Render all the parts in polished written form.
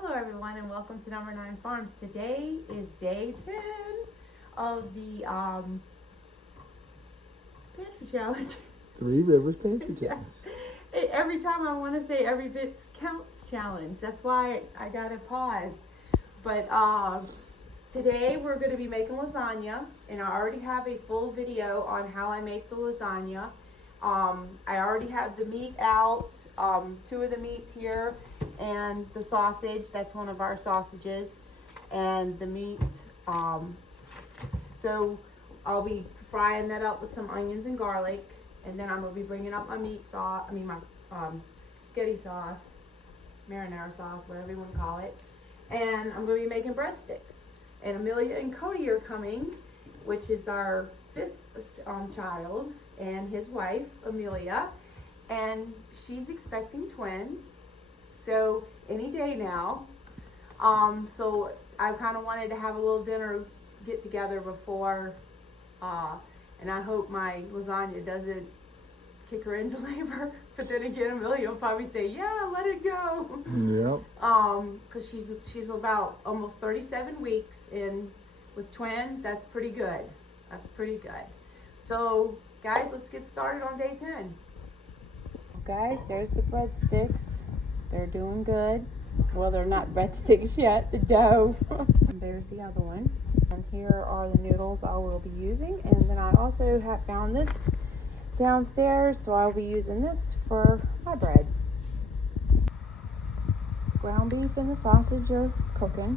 Hello everyone and welcome to Number 9 Farms. Today is day 10 of the Pantry Challenge. Three Rivers Pantry Challenge. Yes. Every time I want to say every bit counts challenge. That's why I gotta pause. But today we're going to be making lasagna, and I already have a full video on how I make the lasagna. I already have the meat out, two of the meats here, and the sausage, that's one of our sausages, and the meat. So I'll be frying that up with some onions and garlic, and then I'm going to be bringing up my meat sauce, my spaghetti sauce, marinara sauce, whatever you want to call it, and I'm going to be making breadsticks. And Amelia and Cody are coming, which is our fifth child, and his wife, Amelia, and she's expecting twins, so any day now. So I kind of wanted to have a little dinner get together before, and I hope my lasagna doesn't kick her into labor, but then again, Amelia will probably say, yeah, let it go. Yep. Because she's about almost 37 weeks, and with twins, that's pretty good. That's pretty good. So, guys, let's get started on day 10. Guys, there's the breadsticks. They're doing good. Well, they're not breadsticks yet, the dough. And there's the other one. And here are the noodles I will be using. And then I also have found this downstairs, so I'll be using this for my bread. Ground beef and the sausage are cooking.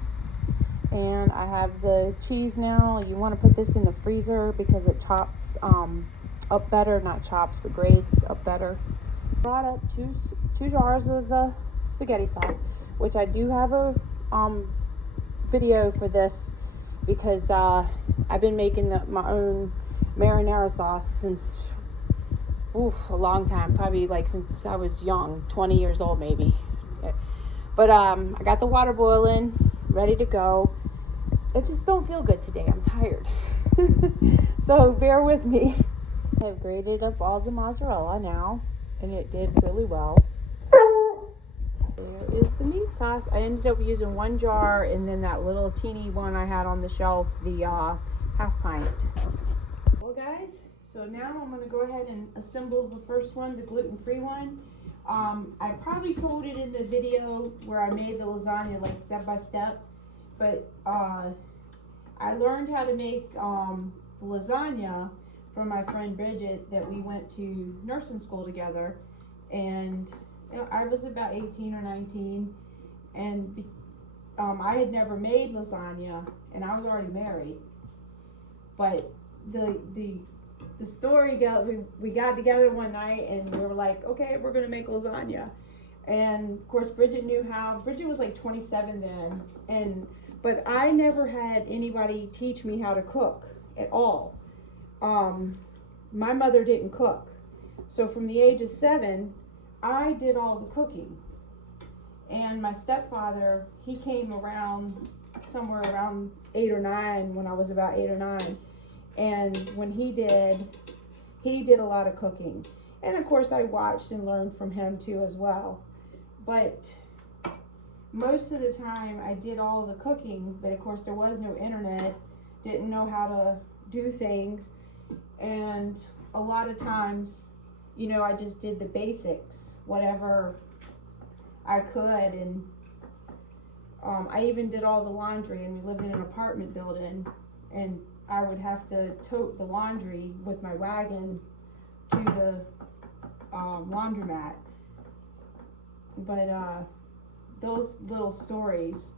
And I have the cheese now. You want to put this in the freezer because it chops up better, not chops, but grates up better. Brought up two jars of the spaghetti sauce, which I do have a video for this because I've been making my own marinara sauce since a long time, probably like since I was young, 20 years old maybe. But I got the water boiling, ready to go. I just don't feel good today. I'm tired. So bear with me. I've grated up all the mozzarella now, and it did really well. There is the meat sauce. I ended up using one jar, and then that little teeny one I had on the shelf, the half pint. Well, guys, so now I'm going to go ahead and assemble the first one, the gluten-free one. I probably told it in the video where I made the lasagna like step by step, but I learned how to make lasagna from my friend Bridget that we went to nursing school together, and I was about 18 or 19, and I had never made lasagna, and I was already married. But the story goes, we got together one night and we were like, okay, we're gonna make lasagna. And of course Bridget knew how. Bridget was like 27 then, but I never had anybody teach me how to cook at all. My mother didn't cook, so from the age of 7 I did all the cooking. And my stepfather, he came around somewhere around 8 or 9, when I was about 8 or 9. And when he did a lot of cooking. And of course I watched and learned from him too as well. But most of the time I did all the cooking, but of course there was no internet, didn't know how to do things. And a lot of times, you know, I just did the basics, whatever I could. And I even did all the laundry, and we lived in an apartment building, and I would have to tote the laundry with my wagon to the laundromat. But those little stories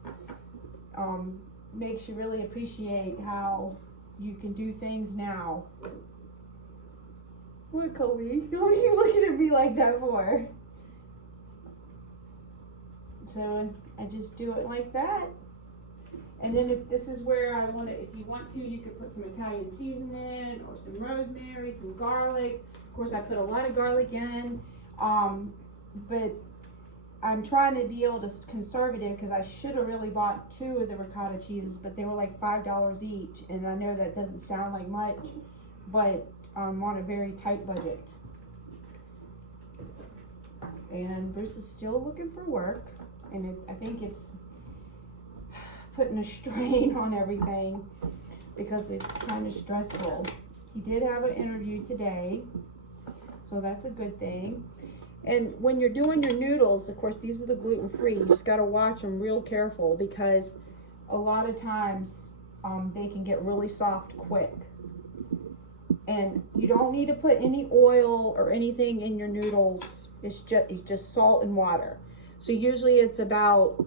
makes you really appreciate how you can do things now. What, Kobe? What are you looking at me like that for? So I just do it like that. And then if this is where I want to, if you want to, you could put some Italian seasoning or some rosemary, some garlic. Of course, I put a lot of garlic in, but I'm trying to be able to conservative because I should have really bought 2 of the ricotta cheeses, but they were like $5 each, and I know that doesn't sound like much, but I'm on a very tight budget. And Bruce is still looking for work, and I think it's putting a strain on everything because it's kind of stressful. He did have an interview today, so that's a good thing. And when you're doing your noodles, of course, these are the gluten-free. You just got to watch them real careful because a lot of times they can get really soft quick. And you don't need to put any oil or anything in your noodles. It's just salt and water. So usually it's about,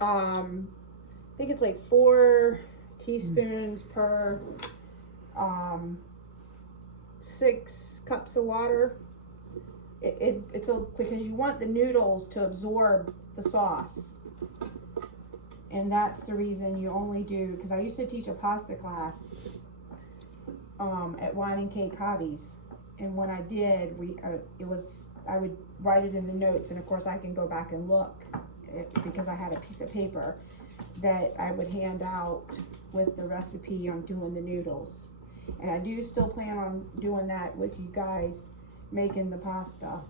I think it's like 4 teaspoons per 6 cups of water. It's because you want the noodles to absorb the sauce. And that's the reason you only do, because I used to teach a pasta class at Wine and Cake Hobbies, and when I did, I would write it in the notes, and of course I can go back and look because I had a piece of paper that I would hand out with the recipe on doing the noodles. And I do still plan on doing that with you guys, making the pasta,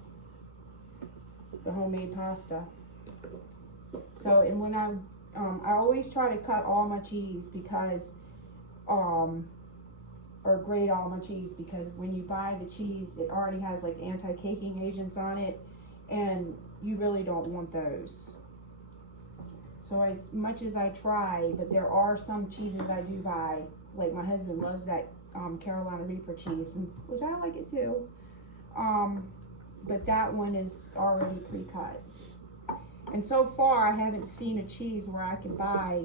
the homemade pasta. So, and when I always try to cut all my cheese because or grate all my cheese, because when you buy the cheese, it already has like anti-caking agents on it, and you really don't want those. So as much as I try, but there are some cheeses I do buy, like my husband loves that Carolina Reaper cheese, which I like it too, but that one is already pre-cut. And so far I haven't seen a cheese where I can buy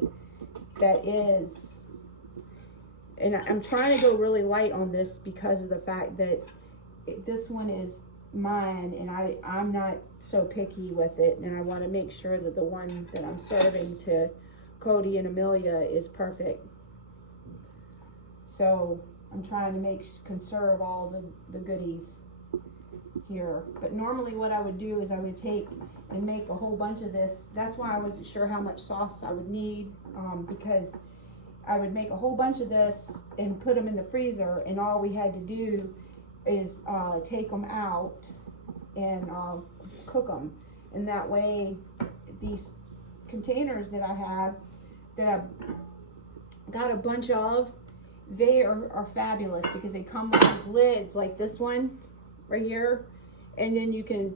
that is, and I'm trying to go really light on this because of the fact that this one is mine, and I'm not so picky with it, and I want to make sure that the one that I'm serving to Cody and Amelia is perfect. So I'm trying to conserve all the goodies here. But normally what I would do is I would take and make a whole bunch of this. That's why I wasn't sure how much sauce I would need, because I would make a whole bunch of this and put them in the freezer, and all we had to do is take them out and cook them. And that way, these containers that I have, that I've got a bunch of, they are fabulous because they come with these lids like this one right here, and then you can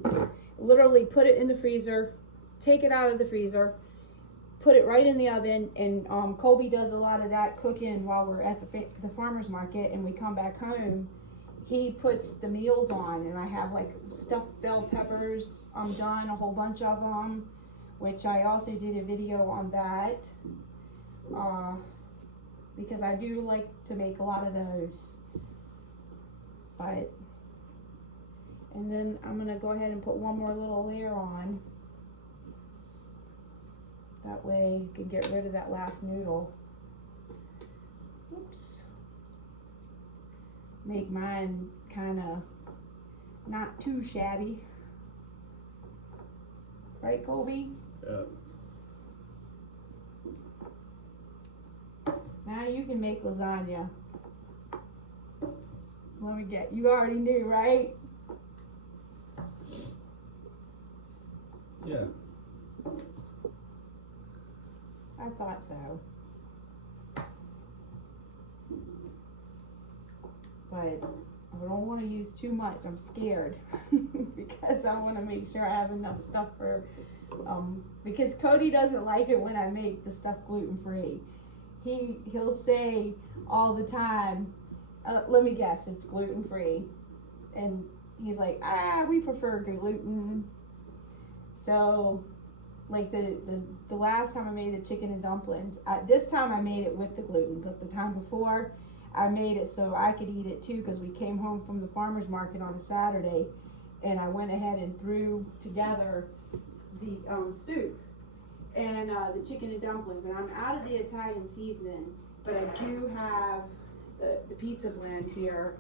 literally put it in the freezer, take it out of the freezer, put it right in the oven, and Colby does a lot of that cooking while we're at the farmer's market, and we come back home. He puts the meals on, and I have like stuffed bell peppers done, a whole bunch of them, which I also did a video on that, because I do like to make a lot of those. But, and then I'm gonna go ahead and put one more little layer on. That way you can get rid of that last noodle. Oops. Make mine kind of not too shabby. Right, Colby? Yeah. Now you can make lasagna. Let me get, you already knew, right? Yeah. I thought so. But I don't want to use too much. I'm scared because I want to make sure I have enough stuff for, because Cody doesn't like it when I make the stuff gluten-free. He'll say all the time, let me guess, it's gluten-free. And he's like, we prefer gluten. So, like the last time I made the chicken and dumplings, this time I made it with the gluten, but the time before I made it so I could eat it too, because we came home from the farmer's market on a Saturday, and I went ahead and threw together the soup and the chicken and dumplings, and I'm out of the Italian seasoning, but I do have the pizza blend here,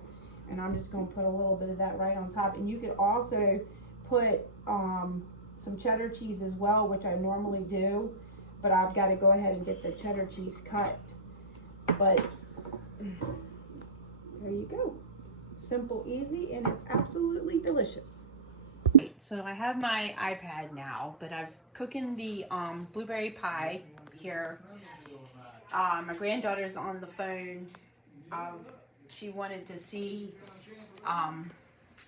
and I'm just going to put a little bit of that right on top. And you could also put some cheddar cheese as well, which I normally do, but I've got to go ahead and get the cheddar cheese cut. But there you go. Simple, easy, and it's absolutely delicious. So I have my iPad now, but I've cooking the blueberry pie here. My granddaughter's on the phone. She wanted to see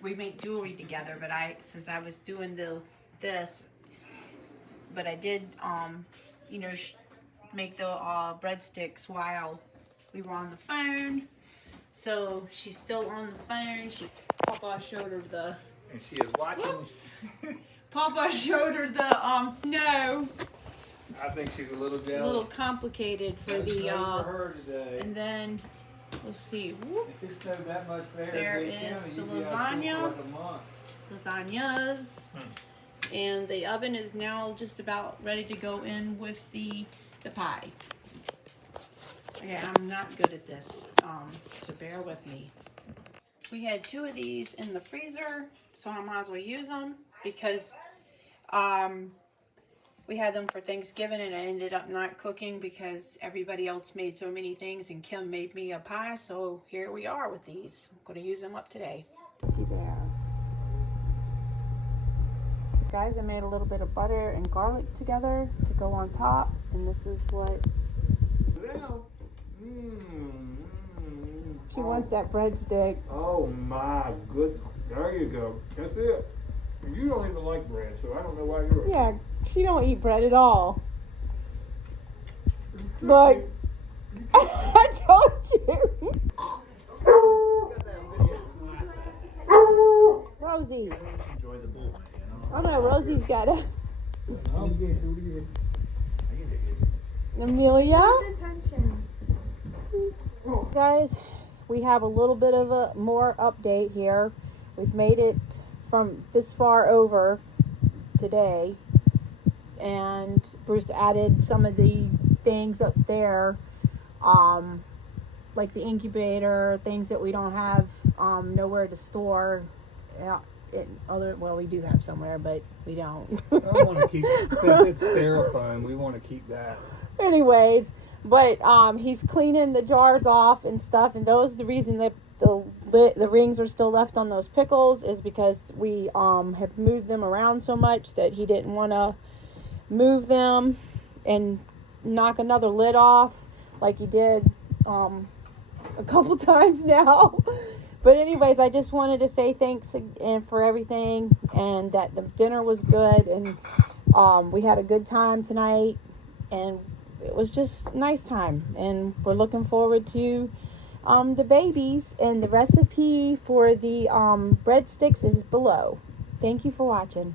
we make jewelry together, but since I was doing this, but I did you know, make the breadsticks while we were on the phone. So she's still on the phone. Papa showed her the. And she is watching. Whoops. Papa showed her the snow. I think she's a little jealous. A little complicated for the for her today. and then let's see. If it snowed that much there, There is the lasagna. Lasagnas. And the oven is now just about ready to go in with the pie. Okay, I'm not good at this, so bear with me. We had 2 of these in the freezer, so I might as well use them because we had them for Thanksgiving and I ended up not cooking because everybody else made so many things and Kim made me a pie, so here we are with these. I'm going to use them up today. There. Guys, I made a little bit of butter and garlic together to go on top, and this is what she wants, that breadstick. Oh my goodness. There you go. That's it. You don't even like bread, so I don't know why you're. Yeah, she don't eat bread at all. Look, I told you. Rosie. Enjoy the bull. I know Rosie's got a. Amelia. Guys, we have a little bit of a more update here. We've made it from this far over today, and Bruce added some of the things up there, like the incubator, things that we don't have nowhere to store. Yeah. Well, we do have somewhere, but we don't. I want to keep it. Since it's styrofoam, we want to keep that. Anyways, but he's cleaning the jars off and stuff, and those the reason that the rings are still left on those pickles is because we have moved them around so much that he didn't want to move them and knock another lid off like he did a couple times now. But anyways, I just wanted to say thanks and for everything, and that the dinner was good, and we had a good time tonight, and it was just a nice time, and we're looking forward to the babies, and the recipe for the breadsticks is below. Thank you for watching.